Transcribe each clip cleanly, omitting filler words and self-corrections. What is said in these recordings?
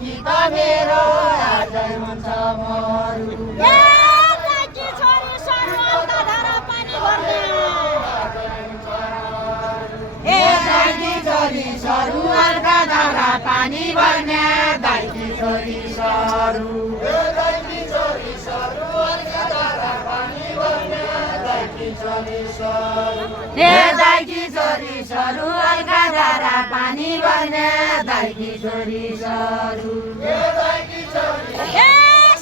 कि त मेरो आजै हुन्छ मरु सरुवालका धारा पानी भर्ने दाइकी छोरी सरू दाइकी छोरी सरुवालका धारा पानी भर्ने दाइकी छोरी सरू हे दाइकी छोरी सरुवालका धारा पानी भर्ने दाइकी छोरी सरू हे दाइकी छोरी ए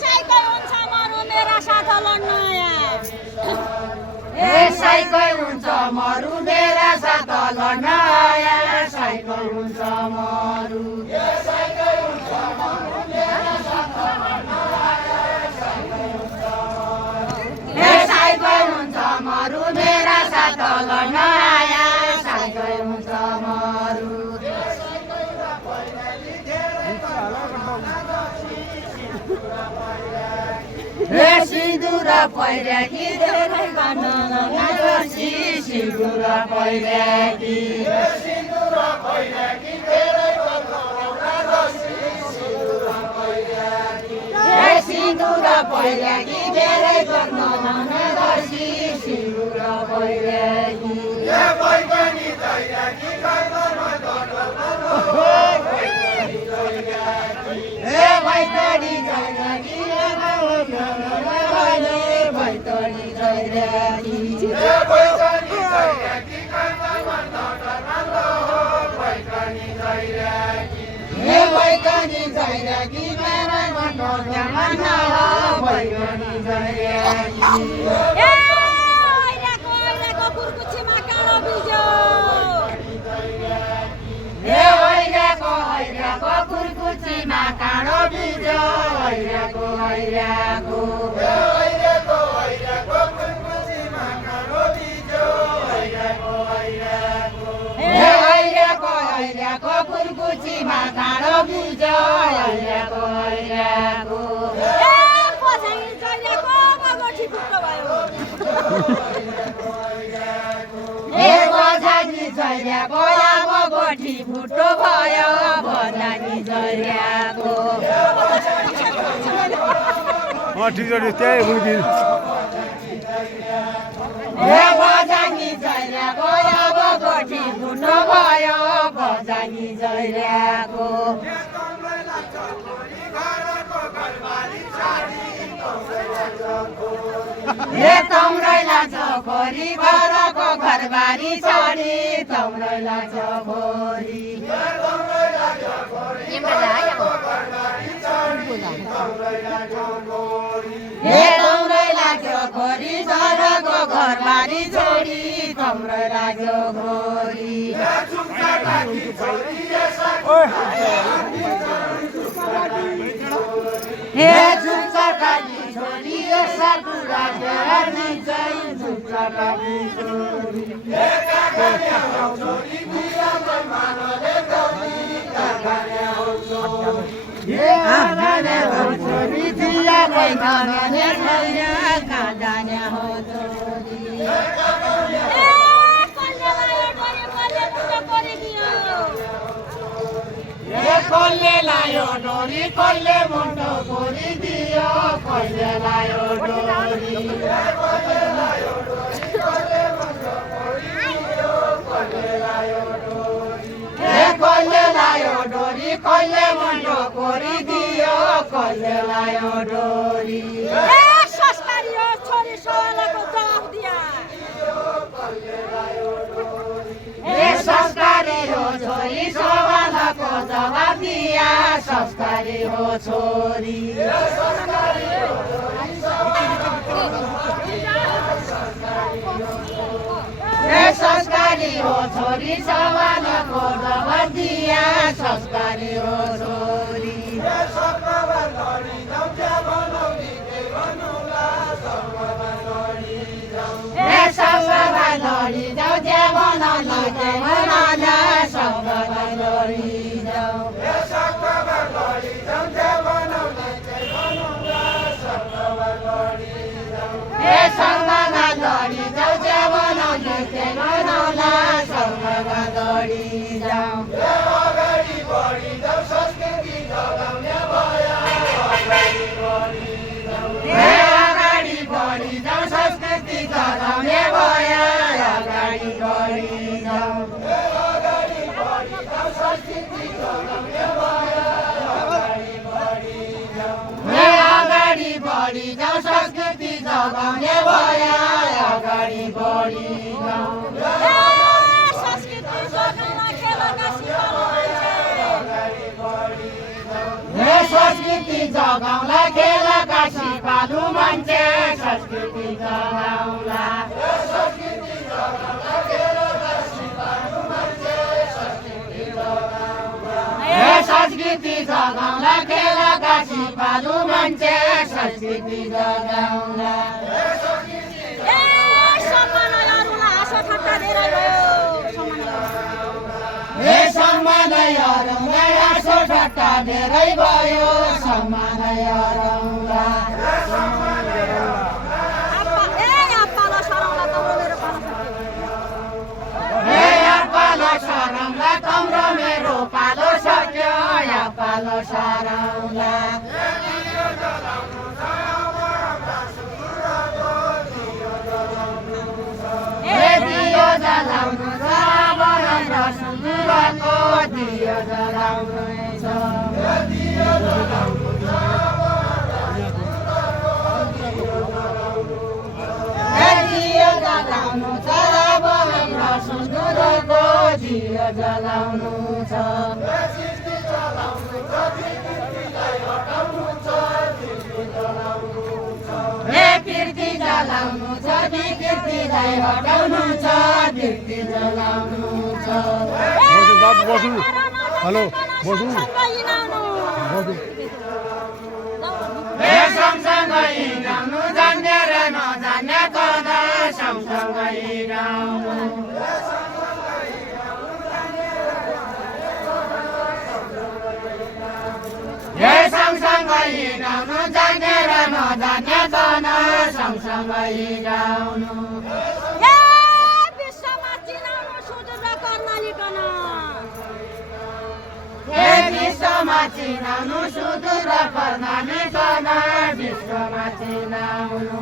साइकै हुन्छ मरु मेरा साथ लड्न ए साइकै हुन्छ मरु मेरा साथ लड्न आया साइकै हुन्छ मरु ए साइकै हुन्छ मरु मेरा साथ लड्न आया साइकै हुन्छ मरु ए साइकै हुन्छ मरु मेरा साथ लड्न आया साइकै हुन्छ मरु हे सिन्दुर पहिर्याकी धेरै गर्न नगर्सी सिन्दुर पहिर्याकी हे सिन्दुर पहिर्याकी धेरै गर्न नगर्सी सिन्दुर पहिर्याकी हे सिन्दुर पहिर्याकी धेरै गर्न नगर्सी सिन्दुर पहिर्याकी हे बैगनी जइराकी कर्ममा हे बैगनी जइराकी बैतडी जइराकी हे बैतडी जइराकी हे बैगनी जइराकी मेरो मन ध्यान हो बैगनी जइराकी ए ओइराको कुर्कुचीमा कालो बिजो हे ओइराको कुर्कुचीमा कालो बिजो ओइराको हे ओइराको कुर्कुचीमा कालो बिजो ओइराको हे ओइराको कुर्कुचीमा कालो बिजो ओइराको ए पछाडि जइराको बगठी फुट्टो भयो हे बजानी जइराको अब गोठी फुटो भयो बजानी जइराको ठिक छ त्यही बुझिदिनु हे बजानी जइराको अब गोठी फुटो भयो बजानी जइराको हे तम्रैला चोखोरी घरको घरबारी छोडी तम्रैला चोखोरी हे तम्रैला चोखोरी घरको घरबारी छोडी तम्रैला चोखोरी हे झुक्चटाकी छोरी यसा कुरा गर्ने चाहिँ झुक्चटाकी छोरी हे काकाले हौ छोरी बिहाको मानले गौरी काकाले हौ छोरी हे काकाले हौ छोरी बिहाको मानले गौरी काकाले हौ छोरी हे काकाले ए कल्ले लायो डोरी कल्ले मुन्टो कोरिदियो कल्ले लायो डोरी कल्ले लायो डोरी कल्ले मुन्टो कोरिदियो कल्ले लायो डोरी हे कल्ले लायो डोरी कल्ले मुन्टो कोरिदियो कल्ले लायो डोरी ए सस्कारी हो छोरी सवालको जवाफ दिया हे संस्कारी हो छोरी सवालको जवाफ दिया संस्कारी हो छोरी हे संस्कारी हो छोरी सवालको जवाफ दिया संस्कारी हो छोरी हे सबैमा लडी जाऊ जे बनाउला जे बनाउला सबैमा लडी जाऊ हे सबैमा लडी जाऊ जे बनाउला जे बनाउला सबैमा लडी जाऊ हे सबैमा लडी जाऊ जे बनाउला जे बनाउला सबैमा लडी जाऊ हे अगाडि बढी जाऊ संस्कृति बढी जाउँ संस्कृति जगाउने भयो अगाडि बढी जाउँ संस्कृति जगाउन खेलका सिकाउनु हे संस्कृति जगाउला खेलका सिपालु मान्छे संस्कृति जगाउला हे संस्कृति जगाउला खेलका सिपालु मान्छे संस्कृति जगाउला हे सम्मानहरूलाई आशो ठट्टा धेरै भयो सम्मानहरूलाई हे पालो सरमला तम्रो मेरो पालो सक्यो या पालो सरमला हे दियो जलाउनु छ बरन्द सुन्दरको दियो जलाउनु छ हे दियो जलाउनु छ बरन्द सुन्दरको दियो जलाउनु छ हे कीर्ति जलाउनु छ विकृतिलाई हटाउनु छ कीर्ति जलाउनु छ बसु बाबु बसु हेलो बसु हे सँगसँगै हिँड्नु जान्ने र नजान्ने कदा सँगसँगै हिँड्नु हे सँगसँगै हिँड्नु जान्ने र नजान्ने कदा सँगसँगै हिँड्नु विश्वमा चिनाउनु सुदूर कर्णालीकन हे विश्वमा चिनाउनु सुदूर कर्णालीकन विश्वमा चिनाउनु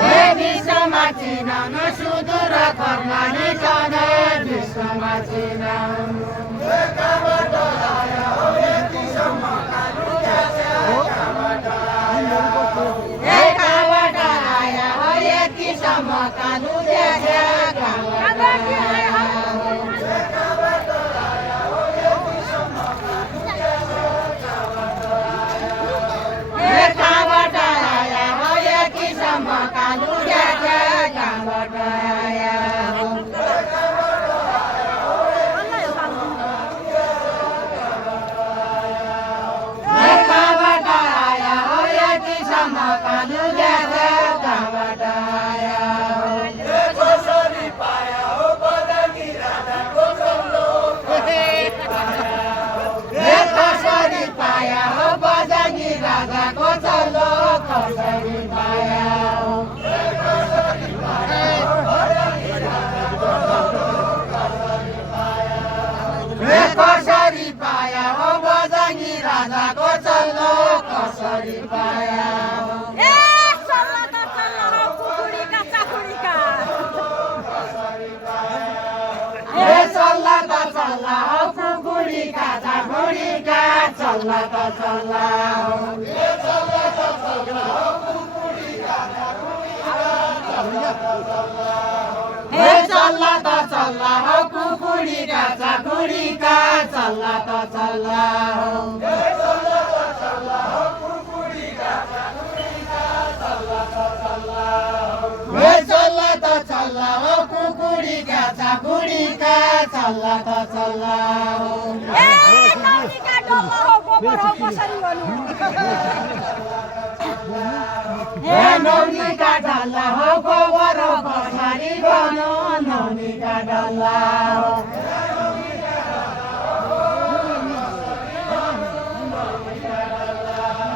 हे विश्वमा चिनाउनु सुदूर कर्णालीकन विश्वमा चिनाउनु हे कहाँबाट आया हो यतिसम्म कालु देख्या कहाँबाट आया हो हे कहाँबाट आया हो यतिसम्म कालु देख्या कहाँबाट आया हो हे कहाँबाट आया हो यतिसम्म कालु देख्या कहाँबाट आया हो हे कसरी पाया हो बदली राजाको चल्लो हे कसरी पाया हो बदली राजाको चल्लो कसरी पाया हो हे कसरी पाया हो बदली राजाको चल्लो कसरी पाया हो ए चल्ला त चल्ला हो कुकुरीका चाकुरीका हे चल्ला त चल्ला हो कुकुरीका चाकुरीका चल्ला त चल्ला हो हे चल्ला त चल्ला हो कुकुरीका हे चल्ला त चल्ला हो कुकुरीका चाकुरीका चल्ला त चल्ला हो हे चल्ला त चल्ला हो कुकुरीका चाकुरीका चल्ला त चल्ला हो ए नौनीका डल्ला हो गोबर हो कसरी गर्नु हे नौनीका डल्ला हो गोबर हो कसरी गर्नु नौनीका डल्ला हो